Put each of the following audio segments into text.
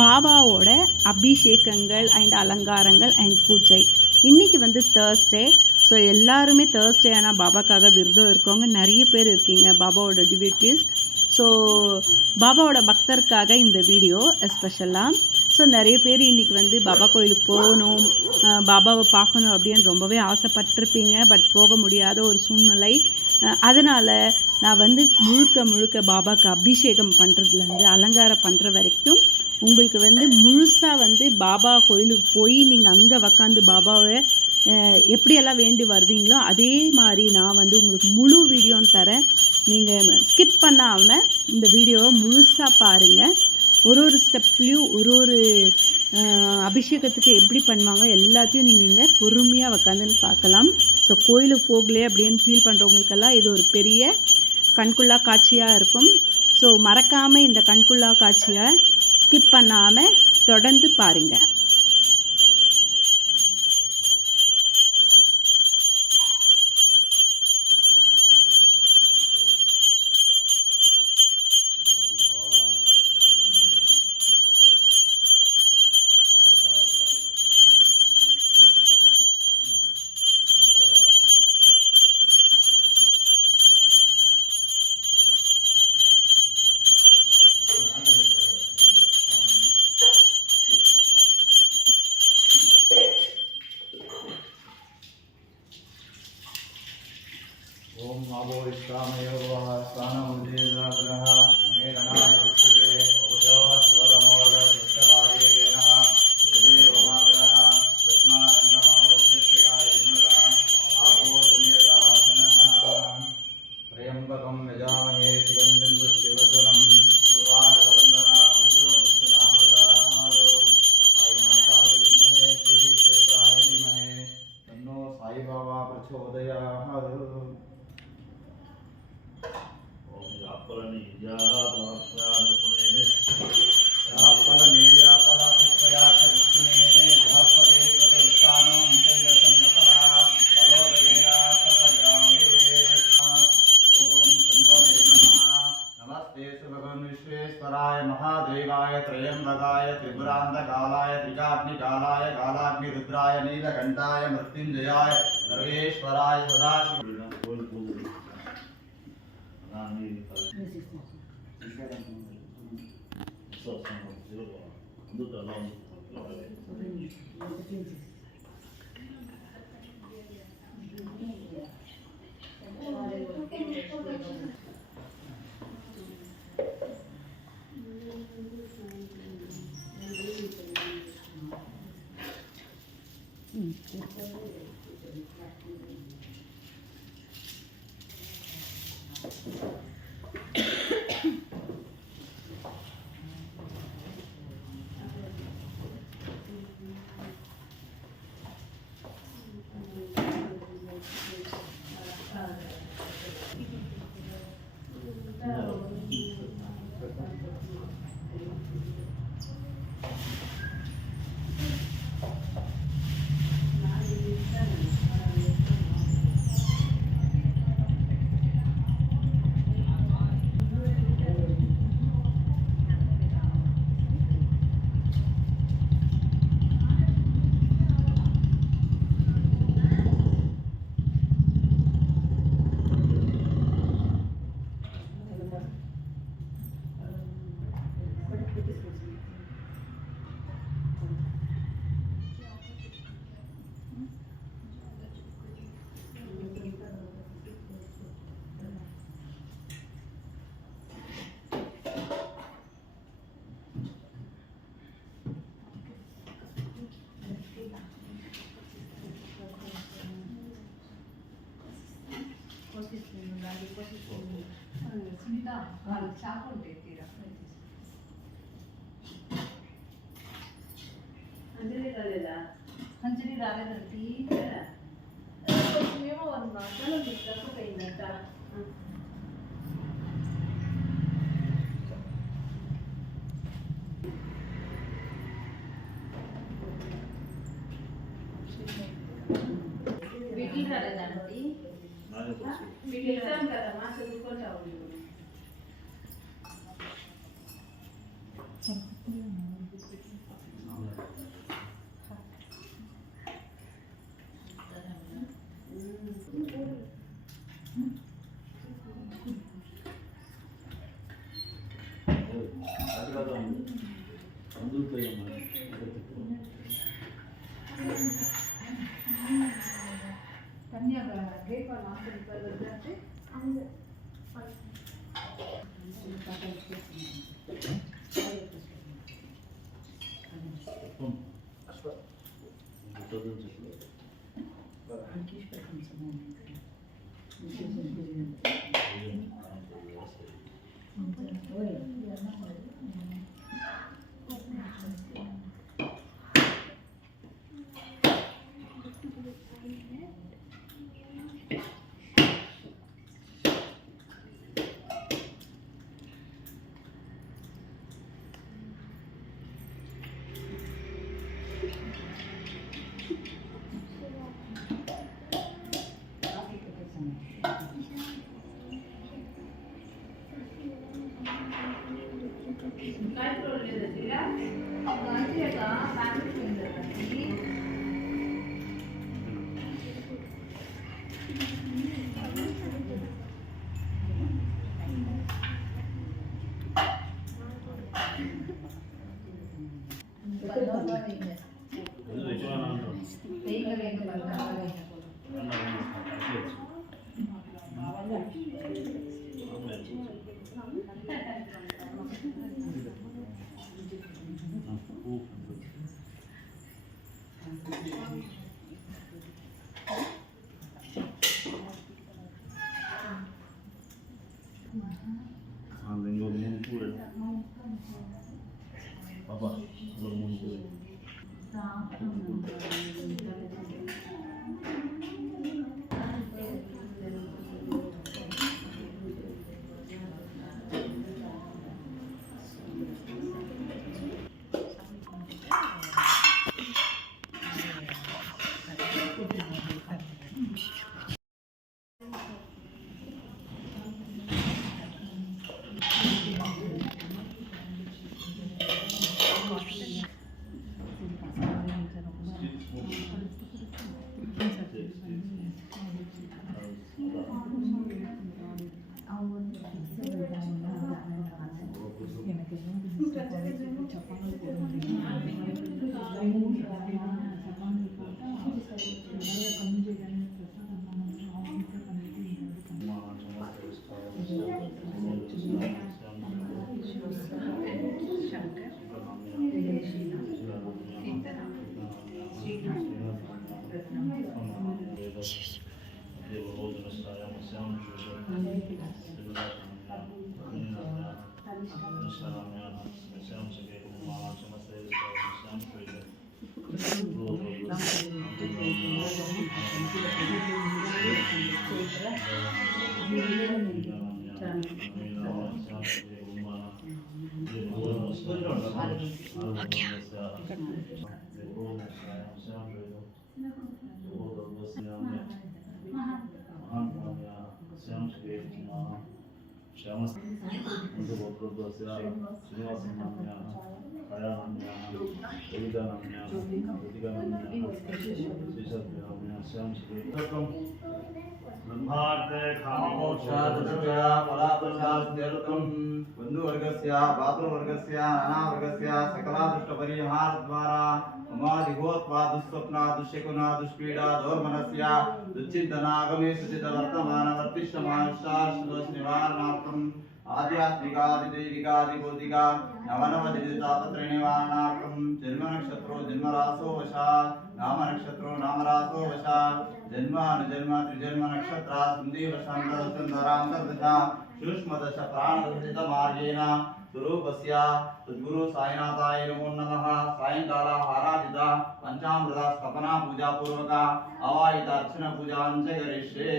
பாபாவோட அபிஷேகங்கள் அண்ட் அலங்காரங்கள் அண்ட் பூஜை. இன்றைக்கி வந்து தேர்ஸ்டே. ஸோ எல்லாருமே தேர்ஸ்டே ஆனால் பாபாக்காக விரதம் இருக்கவங்க நிறைய பேர் இருக்கீங்க, பாபாவோட டிவிட்டீஸ். ஸோ பாபாவோட பக்தருக்காக இந்த வீடியோ எஸ்பெஷலாக. ஸோ நிறைய பேர் இன்றைக்கி வந்து பாபா கோயிலுக்கு போகணும், பாபாவை பார்க்கணும் அப்படின்னு ரொம்பவே ஆசைப்பட்டிருப்பீங்க. பட் போக முடியாத ஒரு சூழ்நிலை. அதனால் நான் வந்து முழுக்க பாபாவுக்கு அபிஷேகம் பண்ணுறதுலேருந்து அலங்காரம் பண்ணுற வரைக்கும் உங்களுக்கு வந்து முழுசாக வந்து பாபா கோயிலுக்கு போய் நீங்கள் அங்கே உக்காந்து பாபாவை எப்படியெல்லாம் வேண்டி வருவீங்களோ அதே மாதிரி நான் வந்து உங்களுக்கு முழு வீடியோன்னு தரேன். நீங்கள் ஸ்கிப் பண்ணாமல் இந்த வீடியோவை முழுசாக பாருங்கள். ஒரு ஸ்டெப்லேயும் ஒரு அபிஷேகத்துக்கு எப்படி பண்ணுவாங்க எல்லாத்தையும் நீங்கள் இங்கே பொறுமையாக உக்காந்துன்னு பார்க்கலாம். ஸோ கோயிலுக்கு போகலே அப்படின்னு ஃபீல் பண்ணுறவங்களுக்கெல்லாம் இது ஒரு பெரிய கண்குள்ளா காட்சியாக இருக்கும். ஸோ மறக்காமல் இந்த கண்குள்ளா காட்சியை ஸ்கிப் பண்ணாமல் தொடர்ந்து பாருங்கள். ओम नमो विश्वामयोगः स्वानमुदेन्द्रः महेरणाय विष्णवे ओजो शिवगमोर्ग विष्णवादेनः उदे रोमाग्रः कृष्णारण्यः वैश्यक्षिकाय विष्णुः आपोजनेतासनः त्र्यम्बकं यजामहे सुगन्धिं पुष्टिवर्धनं उर्वारुकवन्दना मृत्युनामदारो वायुनाथाय विद्महे श्रीक्षेत्राय धीमहि तन्नो साई बाबा प्रचोदयात्। विश्वेश्वराय महादेवाय त्रयंबकाय त्रिपुरांतकालाय त्रिकाग्निकालाय कालाग्निरुद्राय नीलकंठाय मृत्युंजयाय सर्वेश्वराय सदाशिव अंजलि रालेదండి కొంచెమేమో అన్నమాట తక్కువైందంట. వీటికి రాలేదండి, వీటి ఎగ్జామ్ కదమ్మా, చదువుకుంటావు. தனியாக கிரேப்பா நாற்பது வருது அந்த बंधुवर्गस्य भातृवर्गस्य नानावर्गस्य सकलादुष्टपरिहारद्वारा ममादिगोत्पादुस्वप्ना दुष्यकुना दुष्पीडा दोर्मनस्य दुश्चिन्तनागमे सुचितवर्तमानवर्तिष्यमानुष्ठाश्वनिवारणार्थम् आध्यात्मिकादिदैविकादिभौतिका नवनवदितापत्रनिवारणार्थं जन्मनक्षत्रो जन्मरासो वशात् नामनक्षत्रो नामरासो वशात् जन्मानुजन्म त्रिजन्म नक्षत्रा सन्धिवशान्तरसन्धरान्तर्दशा सूक्ष्मदश प्राणदर्शितमार्गेण स्वरूपस्य सद्गुरु साईनाथाय नमो नमः। सायंकाल आराधित पंचामृत स्थापना पूजा पूर्वक अवाहित अर्चना पूजां च करिष्ये।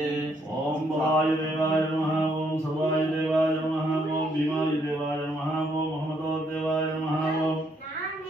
ओम भवाय देवाय नमः, ओम सर्वाय देवाय नमः, ओम भीमाय देवाय नमः, ओम मोहम्मदो देवाय नमः, ओम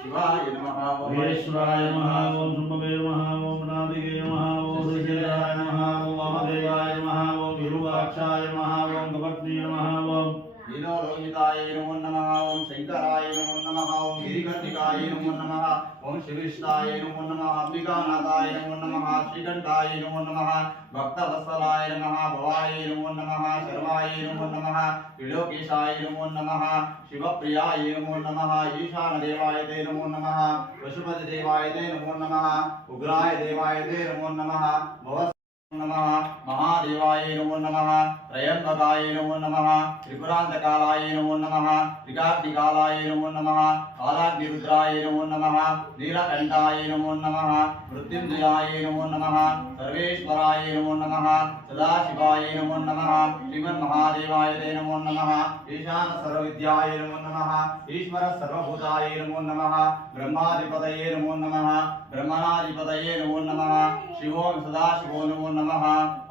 शिवाय नमः, ओम महेश्वराय नमः, ओम शुंभवे नमः, ओम नादिगे नमः, ओम श्रीजयाय नमः, ओम वामदेवाय नमः, ओम विरूपाक्षाय नमः, ओम गपत्नी नमः, ओम लीलोहिताय नमो नमः, ओम शंकराय नमो नमः, ओम गिरिकर्णिकाय नमो नमः, ओम शिव वशिष्ठाय नमो नमः अंबिकानाथाय नमो नमः श्रीकंठाय नमो नमः भक्तवत्सलाय नमः भवाय नमो नमः शर्वाय नमो नमः त्रिलोकेशाय नमो नमः शिवप्रियाय नमो नमः ईशानदेवाय ते नमो नमः पशुपतिदेवाय ते नमो नमः उग्राय देवाय ते नमो नमः नमः महादेवाय नमो नमः त्रयंबकाय नमो नमः त्रिपुरांतकालाय नमो नमः त्रिकाग्निकालाय नमो नमः कालाग्निरुद्राय नमो नमः नीलकंठाय नमो नमः मृत्युंजयाय नमो नमः सर्वेश्वराय नमो नमः सदाशिवाय नमो नमः श्रीमन्महादेवाय ते नमो नमः ईशान सर्वविद्याय नमो नमः ईश्वर सर्वभूताय नमो नमः ब्रह्माधिपतये नमो नमः ब्रह्मणाधिपतये नमो नमः शिवो सदाशिवो नमो नमः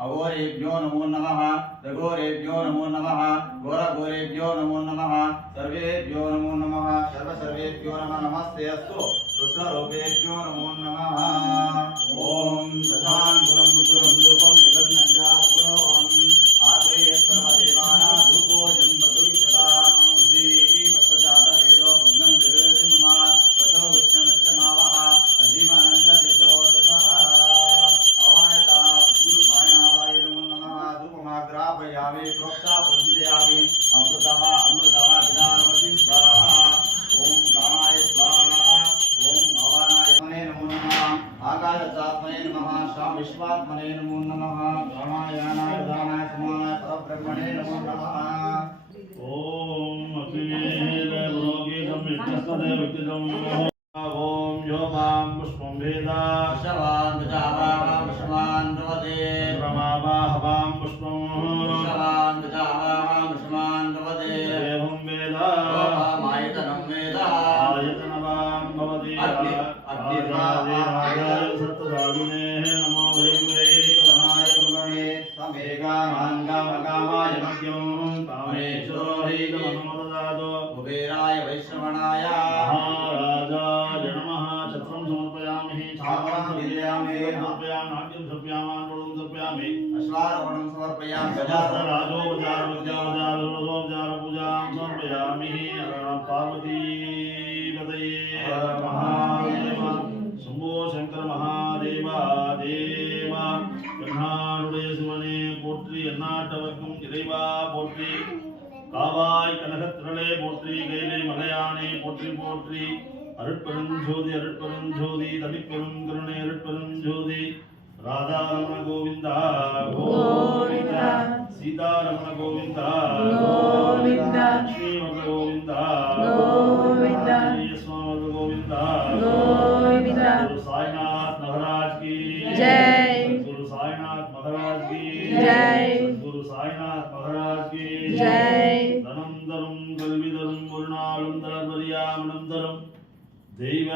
अघोरेभ्यो नमो नमः रघोरेभ्यो नमो नमः घोरघोरेभ्यो नमो नमः सर्वेभ्यो नमो नमः सर्वेभ्यो नमः नमस्ते अस्तु रुद्ररूपेभ्यो नमो नमः ओम दशांकुरं दुकुरं धूपं तिलज्ञापुरोहम् आग्रेय सर्वदेवानां धूपोजं प्रदुष्यता बुद्धि वत्सजातवेदो भग्नं जगति मम वचो विष्णुश्चमावः अजीवनञ्च दिशो दशः अवायता गुरु पायनावाय नमो नमः धूपमाग्रापयामि प्रोक्षा प्रचिन्तयामि अमृतः पिदानमति स्वाहा ओम प्राणाय स्वाहा ओम भवानाय नमो नमः आकाशात्मने नमः शाम विश्वात्मने नमो नमः प्राणायानाय उदानाय समानाय परब्रह्मणे नमो नमः ओम अग्निमेव पुरोहितं यज्ञस्तदेव विद्युतं ओम योमां पुष्पं वेदा शवान् गजावान् शवान् रवते रमावाहवां पुष्पं शवान् गजावान् शवान् रवते एवं वेदा मायतनं वेदा आयतनवान् भवति अग्निर्वादेवाय सत्तदारुणे नमो वैकुण्ठनाय ब्रह्मणे समेकामाङ्गामकामाय मध्यं कामेश्वरो हि नमोददातो कुबेराय वैश्रवणाय महाराजाय नमः छत्रं समर्पयामि छावरं विजयामि समर्पयामि नाट्यं समर्पयामि वरुणं समर्पयामि अश्वारोहणं समर्पयामि राजोपचारपूजां समर्पयामि पार्वतीपतये महादेव शम्भो शंकर महादेवा देवा கண்ணாருடைய சிவனே போற்றி எந்நாட்டவர்க்கும் இறைவா போற்றி காவாய் கனகத்திரளே போற்றி கைலை மலையானே போற்றி போற்றி அருட்பெருஞ்சோதி அருட்பெருஞ்சோதி தனிப்பெரும் கருணை அருட்பெருஞ்சோதி ராதாரமண கோவிந்தா கோவிந்தா சீதாரமண கோவிந்தா கோவிந்தா லட்சுமிவர்ண கோவிந்தா கோவிந்தா சுவாமி கோவிந்தா கோவிந்தா குரு சாய்நாத் மகாராஜ் की जय गुरु साईनाथ महाराज की जय गुरु साईनाथ महाराज की जय தனம் தரும் கல்வி தரும் ஒரு நாளும் தளர்வறியாமனம் தரும் தெய்வ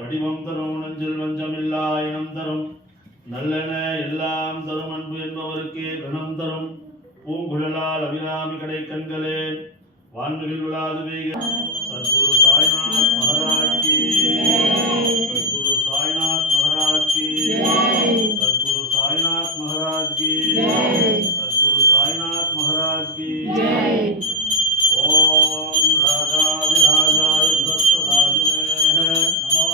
வடிவம் தரும் நெஞ்சில் வஞ்சமில்லா இனம் தரும் நல்லென எல்லாம் தரும் அன்பு என்பவருக்கே கணம் தரும் பூங்குழலால் அபிராமி கடை கண்களே வான்மிகில் விழாது வேக சத்குரு சாய்நாத் மகாராஜ் की सद्गुरु साईनाथ महाराज की सद्गुरु साईनाथ महाराज की सद्गुरु साईनाथ महाराज की ओम राजाधिराजाय दत्त साधुने नमो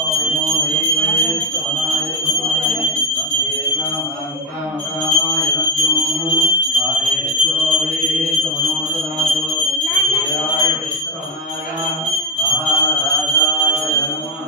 नमः स्तवनाय ब्रह्मणे तमेकामाय नभ्यो आदेशो हि तमनोददातो वीराय विष्णुनाय महाराजाय नमः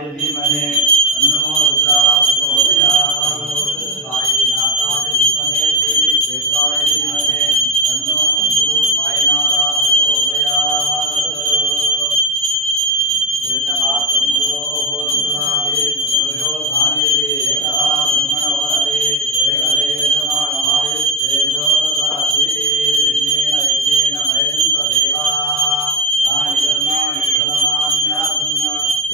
रुद्राय धीमहि तन्नो रुद्रः प्रचोदयात् साईनाथाय विद्महे श्रीक्षेत्राय धीमहि तन्नो सद्गुरु साईनाथः प्रचोदयात् पात्रं मुदोर्मुदादि मुदयो धानेति एकदा ब्रह्मणवरदे एकदे यजमानमायुस्तेजो ददाति यज्ञेन मयजन्तदेवा तानि धर्माणि प्रथमान्यासन्न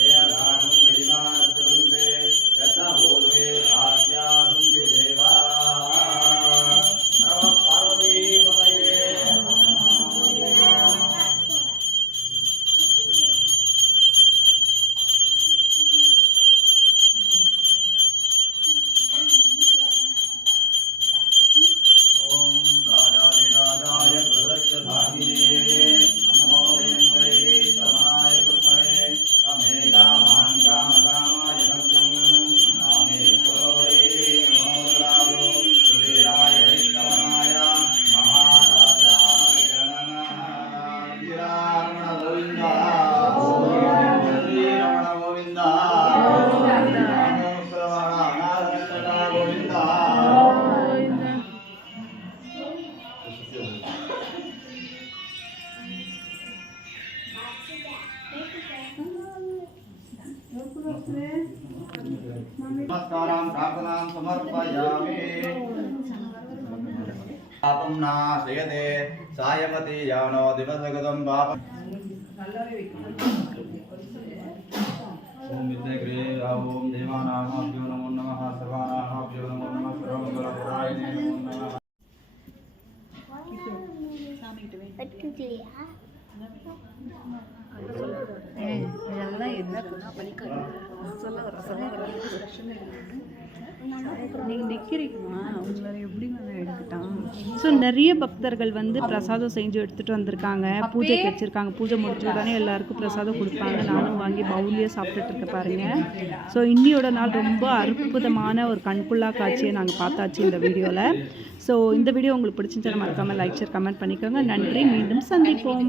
येन दानं महिमाचरन्ते यत्र पूर्वे राज्यासन्ति देवाः नमः पार्वतीपतये राजाय प्रदक्षधाये नमो वयं समाय कुर्महे तमे कामान् कामकामाय नव्यं नामेश्वरो वै नमोदराजो कुबेराय वैष्णवनाय महाराजाय नमः श्रीरमण गोविन्द श्रीरमण गोविन्द गोविन्द नमस्कारां प्रार्थनां समर्पयामि पापं नाशयते सायमति यानो दिवसगतं पापम् ओम विद्याग्रे ओम देवानाभ्यो नमो नमः सर्वानाभ्यो नमो नमः सर्वमंगलप्रदायिने नमो नमः இதெல்லாம் என்ன படிக்கணும் சொல்ல வர நீங்கள் நிற்கிறீங்கம்மா உங்களை எப்படி நான் எடுத்துட்டான். ஸோ நிறைய பக்தர்கள் வந்து பிரசாதம் செஞ்சு எடுத்துகிட்டு வந்திருக்காங்க. பூஜைக்கு வச்சுருக்காங்க. பூஜை முடிச்ச உடனே எல்லாருக்கும் பிரசாதம் கொடுப்பாங்க. நானும் வாங்கி பவுலியே சாப்பிட்டுட்டு இருக்க பாருங்கள். ஸோ இன்னியோட நாள் ரொம்ப அற்புதமான ஒரு கண்குள்ளா காட்சியை நாங்கள் பார்த்தாச்சு இந்த வீடியோவில். ஸோ இந்த வீடியோ உங்களுக்கு பிடிச்சிருந்துச்சுன்னா மறக்காமல் லைக் ஷேர் கமெண்ட் பண்ணிக்கோங்க. நன்றி. மீண்டும் சந்திப்போம்.